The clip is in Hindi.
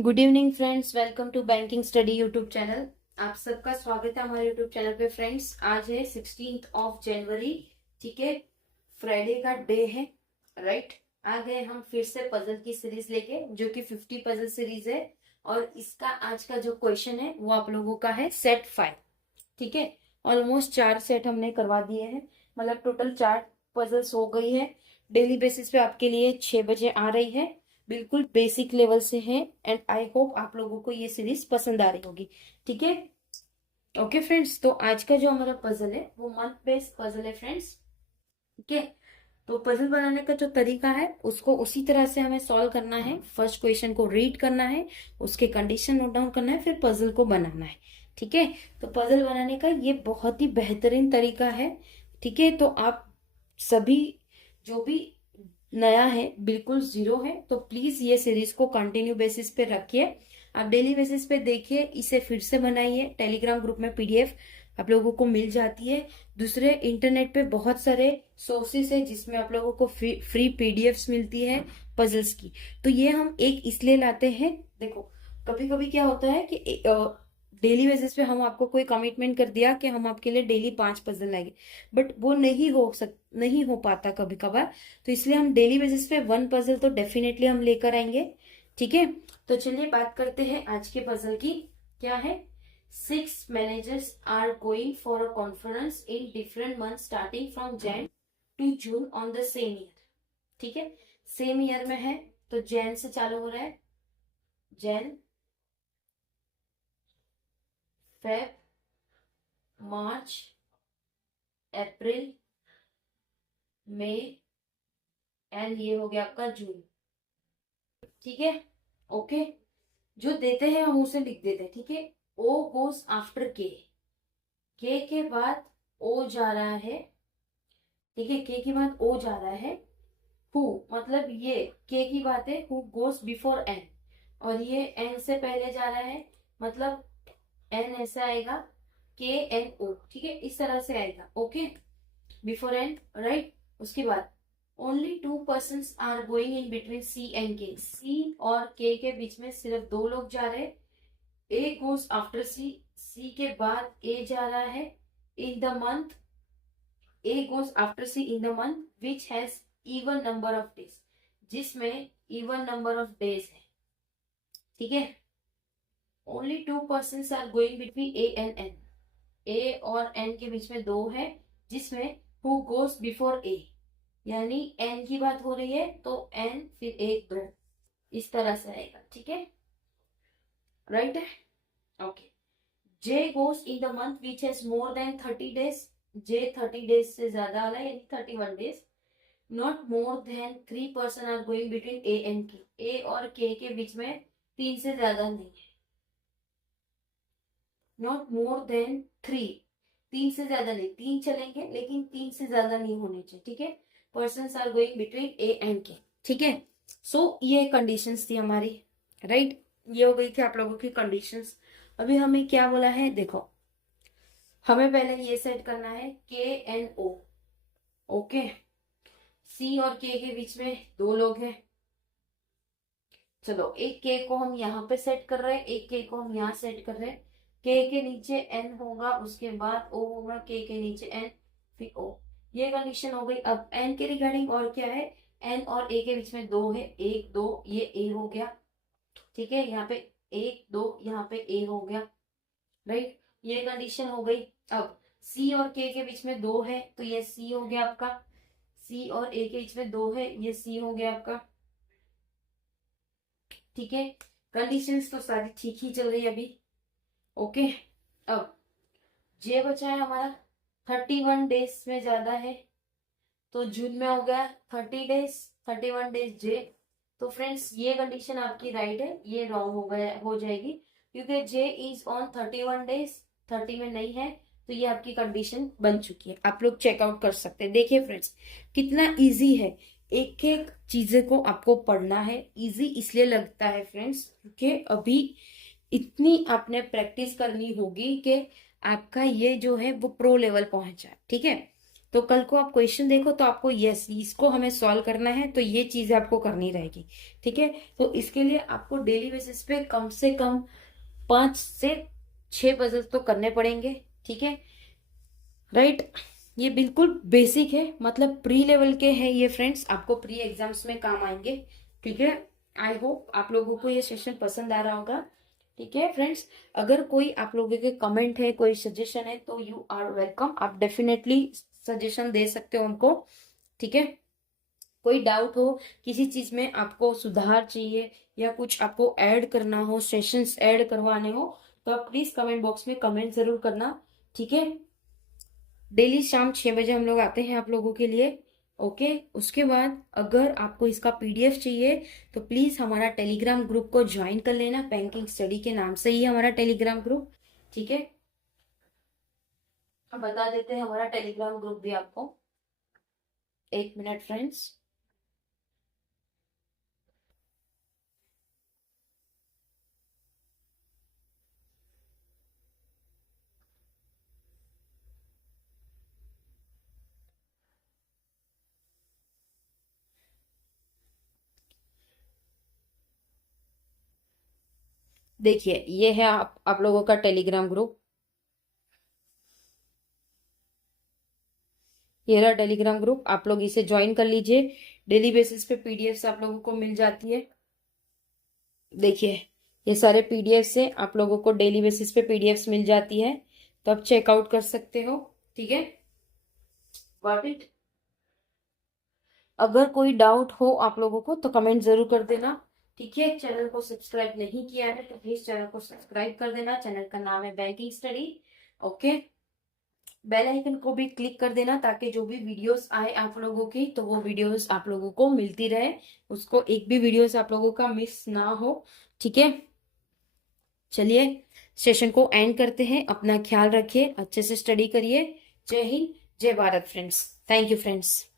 Good evening friends, welcome to banking study YouTube channel. आप सबका स्वागत है हमारे यूट्यूब चैनल पे। फ्रेंड्स, आज है 16 जनवरी। ठीक है, फ्राइडे का डे है, राइट। आ गए हम फिर से पजल की सीरीज लेके, जो कि 50 पजल सीरीज है। और इसका आज का जो क्वेश्चन है वो आप लोगों का है सेट 5। ठीक है, ऑलमोस्ट 4 सेट हमने करवा दिए हैं, मतलब टोटल 4 पजल्स हो गई है। डेली बेसिस पे आपके लिए 6 बजे आ रही है, बिल्कुल बेसिक लेवल से है। एंड आई होप आप लोगों को ये सीरीज पसंद आ रही होगी। ठीक है, ओके फ्रेंड्स। तो आज का जो हमारा पजल है वो मंथ बेस्ड पजल है फ्रेंड्स। ठीक है, तो पजल बनाने का जो तरीका है उसको उसी तरह से हमें सॉल्व करना है। फर्स्ट क्वेश्चन को रीड करना है, उसके कंडीशन नोट डाउन करना है, फिर पजल को बनाना है। ठीक है, तो पजल बनाने का ये बहुत ही बेहतरीन तरीका है। ठीक है, तो आप सभी जो भी नया है, बिल्कुल जीरो है, तो प्लीज ये सीरीज को कंटिन्यू बेसिस पे रखिए। आप डेली बेसिस पे देखिए, इसे फिर से बनाइए। टेलीग्राम ग्रुप में पीडीएफ आप लोगों को मिल जाती है। दूसरे इंटरनेट पे बहुत सारे सोर्सेस है जिसमें आप लोगों को फ्री पीडीएफ्स मिलती है पजल्स की। तो ये हम एक इसलिए लाते हैं, देखो कभी कभी क्या होता है कि डेली बेसिस पे हम आपको कोई कमिटमेंट कर दिया कि हम आपके लिए डेली 5 पजल लाएंगे, बट वो नहीं हो पाता कभी कभार। तो इसलिए हम डेली बेसिस पे 1 पजल तो डेफिनेटली हम लेकर आएंगे। ठीक है, तो चलिए बात करते हैं आज के पजल की। क्या है? 6 managers are going for a conference in different month starting from Jan to June on the same year. ठीक है, सेम ईयर में है तो जैन से चालू हो रहा है। Jan, Feb, March, April, May and ये हो गया आपका जून। ठीक है, ओके। जो देते हैं हम उसे लिख देते हैं। ठीक है, ओ गोस आफ्टर के बाद ओ जा रहा है। ठीक है, के के बाद ओ जा रहा है। हु मतलब ये के की बात है, हु गोस बिफोर एन, और ये एन से पहले जा रहा है, मतलब एन ऐसा आएगा, के एन ओ। ठीक है, इस तरह से आएगा। Okay, before N, right. उसके बाद only 2 person are going in between C and K. C और के बीच में सिर्फ 2 लोग जा रहे हैं। ए गोज आफ्टर सी, सी के बाद ए जा रहा है। In the month, A goes after C in the month which has even number of days, जिसमें इवन नंबर ऑफ डेज है। ठीक है, only 2 person are going between A and N. A और एन के बीच में 2 है, जिसमें हु गोज बिफोर ए, यानी एन की बात हो रही है तो एन फिर 1 2 इस तरह से आएगा। ठीक है, राइट है, okay. J goes in the month which has more than 30 days. J 30 days से ज्यादा वाला यानी 31 days. Not more than 3 person are going between A and K. A और के बीच में 3 से ज्यादा नहीं है। नॉट मोर देन 3, 3 से ज्यादा नहीं, 3 चलेंगे लेकिन 3 से ज्यादा नहीं होने चाहिए। ठीक है, person are going between A and K. ठीक है, सो ये कंडीशंस थी हमारी, राइट। ये हो गई थी आप लोगों की कंडीशंस। अभी हमें क्या बोला है, देखो हमें पहले ये सेट करना है के एन ओ। ओके, सी और के बीच में 2 लोग हैं। चलो, एक के को हम यहाँ पे सेट कर रहे हैं, एक के को हम यहाँ सेट कर रहे हैं। के नीचे एन होगा, उसके बाद ओ होगा, के नीचे एन, फिर ओ। ये कंडीशन हो गई। अब एन के रिगार्डिंग और क्या है, एन और ए के बीच में 2 है, 1 2, ये ए हो गया। ठीक है, यहाँ पे 1 2, यहाँ पे ए हो गया, राइट। ये कंडीशन हो गई। अब सी और के बीच में 2 है तो ये सी हो गया आपका। सी और ए के बीच में 2 है, ये सी हो गया आपका। ठीक है, कंडीशंस तो सारी ठीक ही चल रही है अभी। ओके, अब जे बचा है हमारा, 31 डेज में ज्यादा है तो जून में हो गया 30 डेज, 31 डेज जे। तो फ्रेंड्स ये कंडीशन आपकी राइट है, ये रॉन्ग हो गया, हो जाएगी, क्योंकि जे इज ऑन 31 डेज, 30 में नहीं है। तो ये आपकी कंडीशन बन चुकी है, आप लोग चेकआउट कर सकते हैं। देखिए फ्रेंड्स, कितना इजी है, एक एक चीजें को आपको पढ़ना है। इजी इसलिए लगता है फ्रेंड्स क्योंकि अभी इतनी आपने प्रैक्टिस करनी होगी कि आपका ये जो है वो प्रो लेवल पहुंच जाए। ठीक है, तो कल को आप क्वेश्चन देखो तो आपको यस इसको हमें सॉल्व करना है, तो ये चीजें आपको करनी रहेगी। ठीक है, तो इसके लिए आपको डेली बेसिस पे कम से कम 5 से 6 पजल तो करने पड़ेंगे। ठीक है, राइट। ये बिल्कुल बेसिक है, मतलब प्री लेवल के हैं ये फ्रेंड्स, आपको प्री एग्जाम्स में काम आएंगे। ठीक है, आई होप आप लोगों को ये सेशन पसंद आ रहा होगा। ठीक है फ्रेंड्स, अगर कोई आप लोगों के कमेंट है, कोई सजेशन है, तो यू आर वेलकम, आप डेफिनेटली सजेशन दे सकते हो उनको। ठीक है, कोई डाउट हो, किसी चीज में आपको सुधार चाहिए या कुछ आपको ऐड करना हो, सेशंस ऐड करवाने हो, तो आप प्लीज कमेंट बॉक्स में कमेंट जरूर करना। ठीक है, डेली शाम 6 बजे हम लोग आते हैं आप लोगों के लिए। ओके, उसके बाद अगर आपको इसका पीडीएफ चाहिए तो प्लीज हमारा टेलीग्राम ग्रुप को ज्वाइन कर लेना, बैंकिंग स्टडी के नाम से ही हमारा टेलीग्राम ग्रुप। ठीक है, हम बता देते हैं हमारा टेलीग्राम ग्रुप भी आपको, 1 मिनट फ्रेंड्स। देखिए ये है आप लोगों का टेलीग्राम ग्रुप, ये रहा टेलीग्राम ग्रुप, आप लोग इसे ज्वाइन कर लीजिए। डेली बेसिस पे पीडीएफ आप लोगों को मिल जाती है। देखिए ये सारे पीडीएफ से आप लोगों को डेली बेसिस पे पीडीएफ मिल जाती है, तो आप चेकआउट कर सकते हो। ठीक है, गॉट इट। अगर कोई डाउट हो आप लोगों को तो कमेंट जरूर कर देना। ठीक है, चैनल को सब्सक्राइब नहीं किया है तो प्लीज चैनल को सब्सक्राइब कर देना, चैनल का नाम है banking study. Okay, bell icon को भी क्लिक कर देना ताकि जो भी वीडियोस आए आप लोगों की तो वो वीडियोस आप लोगों को मिलती रहे, उसको एक भी वीडियोस आप लोगों का मिस ना हो। ठीक है, चलिए सेशन को एंड करते हैं, अपना ख्याल रखिए, अच्छे से स्टडी करिए। जय हिंद, जय Bharat friends, thank you friends.